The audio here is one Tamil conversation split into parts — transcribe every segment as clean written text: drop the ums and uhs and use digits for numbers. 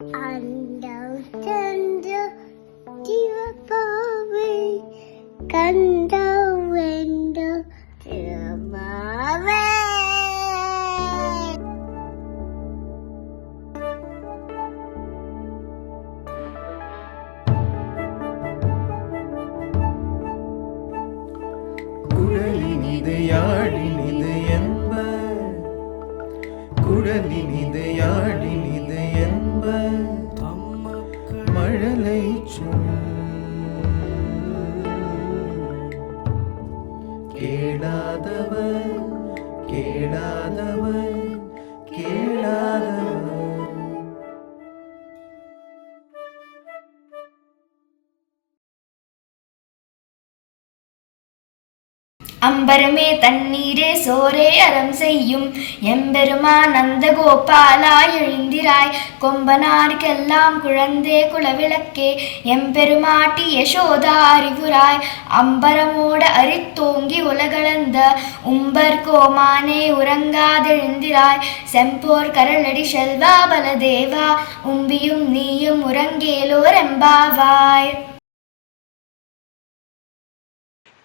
அண்டம் சென்ற சிவபாவை கண்டம் வென்ற சிவபாவை. குழலினிது யாழினிது என்ப, குழலினிது யாழினிது என்ப, மழலை சொல் கேளாதவர் கேளாதவர் கேளாதவர். அம்பரமே தண்ணீரே சோரே அறம் செய்யும் எம்பெருமான் நந்த கோபாலாய் எழுந்திராய். கொம்பனாருக்கெல்லாம் குழந்தே குலவிளக்கே எம்பெருமாட்டி யசோதா அறிவுராய். அம்பரமோட அரித்தோங்கி உலகளந்த உம்பர் கோமானே உறங்காதெழுந்திராய். செம்போர் கரளடி செல்வா பலதேவா உம்பியும் நீயும் உறங்கேலோர் எம்பாவாய்.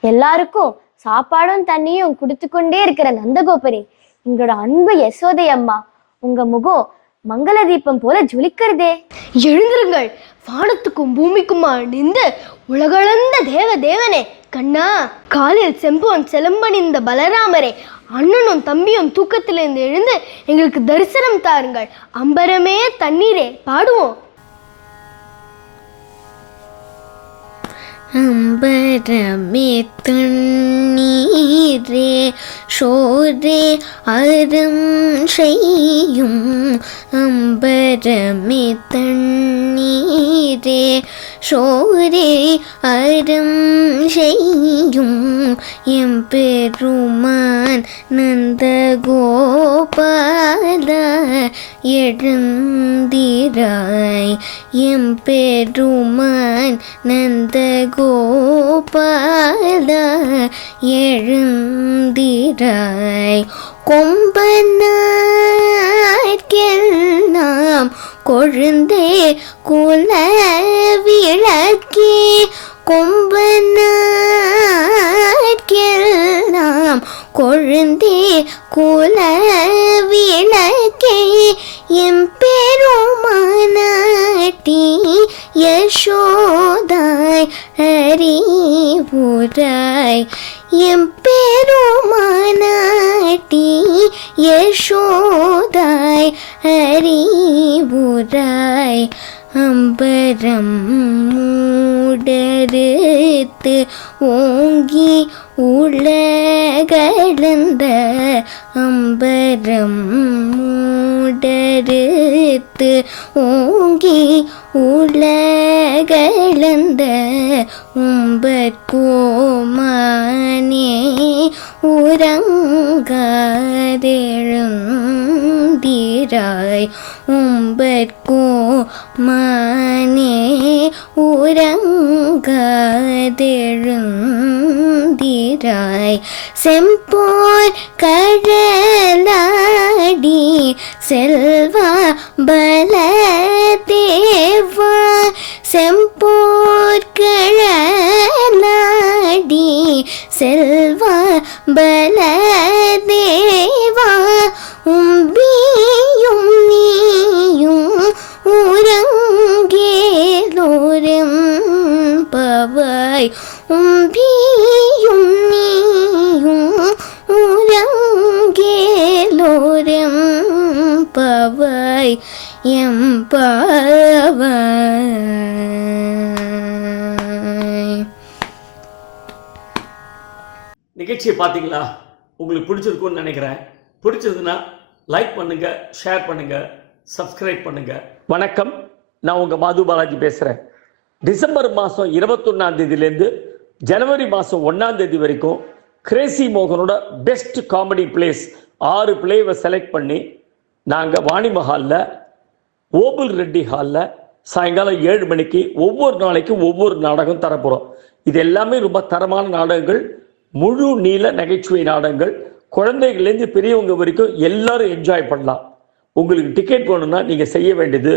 எல்லாருக்கும் சாப்பாடும் தண்ணியும் கொடுத்து கொண்டே இருக்கிற நந்தகோபரே, எங்களோட அன்பு யசோதை அம்மா, உங்க முகம் மங்கள தீபம் போல ஜொலிக்கிறதே. எழுந்திருங்கள், வானத்துக்கும் பூமிக்குமா நின்று உலகளந்த தேவ தேவனே கண்ணா. காலில் செம்போன் சிலம்பணிந்த பலராமரே, அண்ணனும் தம்பியும் தூக்கத்திலிருந்து எழுந்து எங்களுக்கு தரிசனம் தாருங்கள். அம்பரமே தண்ணீரே பாடுவோம். அம்பரமே தண்ணீரே சோரே அறம் செய்யும். அம்பரமே தண்ணீரே சோரே அறம் செய்யும். எம்பெருமான் நந்த கோபால எழுந்திராய். எம்பெருமான் நந்த கோபால எழுந்திராய். கொம்பனார்க்கெல்லாம் கொழுந்தே குல விளக்கே. கொம்பனார்க்கெல்லாம் கொழுந்தே குல விளக்கே. எம்பெருமானாட்டி யசோதாய் அறிவுராய். எம்பெருமானாட்டி யசோதாய் அறிவுராய். அம்பரம் மூடறுத்து ஓங்கி உலகளந்த. அம்பரம் மூடறுத்து ஓங்கி உலகளந்த உம்பர்கோமானே உறங்காதெழுந்திராய். உம்பர்கோமானே உறங்காதெழுந்திராய். செம்போர் கழலாடி செல்வா பலதேவா. செம்போர் கழலாடி செல்வா பலதேவா. உம்பியும் நீயும் உறங்கேலோரம் பவாய். உம்பியும் நீயும் உறங்கேலோரம் பவாய் எம்பாவாய். நிகழ்ச்சியை பார்த்தீங்களா? உங்களுக்கு பிடிச்சிருக்கும்னு நினைக்கிறேன். பிடிச்சதுன்னா லைக் பண்ணுங்க, ஷேர் பண்ணுங்க, சப்ஸ்கிரைப் பண்ணுங்க. வணக்கம், நான் உங்க மாது பாலாஜி பேசுறேன். டிசம்பர் மாதம் 21ஆம் தேதியிலேருந்து ஜனவரி மாதம் 1ஆம் தேதி வரைக்கும் கிரேசி மோகனோட பெஸ்ட் காமெடி பிளேஸ் 6 பிளேவை செலக்ட் பண்ணி நாங்கள் வாணி மஹாலில் ஓபுல் ரெட்டி ஹாலில் சாயங்காலம் 7 மணிக்கு ஒவ்வொரு நாளைக்கும் ஒவ்வொரு நாடகம் தரப்போகிறோம். இது எல்லாமே ரொம்ப தரமான நாடகங்கள், முழு நீள நகைச்சுவை நாடகங்கள். குழந்தைகள்லேருந்து பெரியவங்க வரைக்கும் எல்லாரும் என்ஜாய் பண்ணலாம். உங்களுக்கு டிக்கெட் வேணும்னா நீங்கள் செய்ய வேண்டியது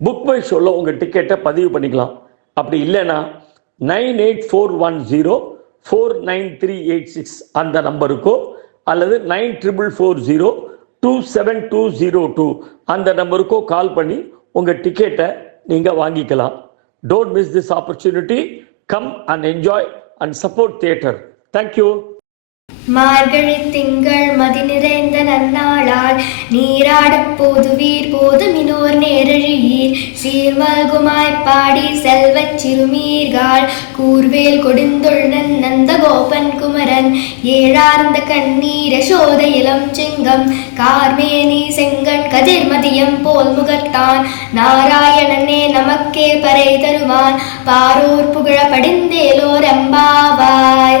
புக் மை ஷோவில் உங்கள் டிக்கெட்டை பதிவு பண்ணிக்கலாம். அப்படி இல்லைன்னா 9841049386 அந்த நம்பருக்கோ அல்லது 9440272002 அந்த நம்பருக்கோ கால் பண்ணி உங்கள் டிக்கெட்டை நீங்கள் வாங்கிக்கலாம். Don't miss this opportunity. Come and enjoy and support theatre. Thank you. மார்கழி திங்கள் மதி நிறைந்த நன்னாளால் நீராடப் போதுவீர் போதுமினோர் நேரழியீர் சீர்மல்குமாய் பாடி செல்வச் சிறுமீர்கால் கூர்வேல் கொடுந்தொழுநன் நந்தகோபன் குமரன் ஏழார்ந்த கண்ணீர சோத இளம் சிங்கம் கார்மேனி செங்கண் கதிர்மதியம் போல் முகத்தான் நாராயணனே நமக்கே பறை தருவான் பாரோர் புகழ படிந்தேலோர் எம்பாவாய்.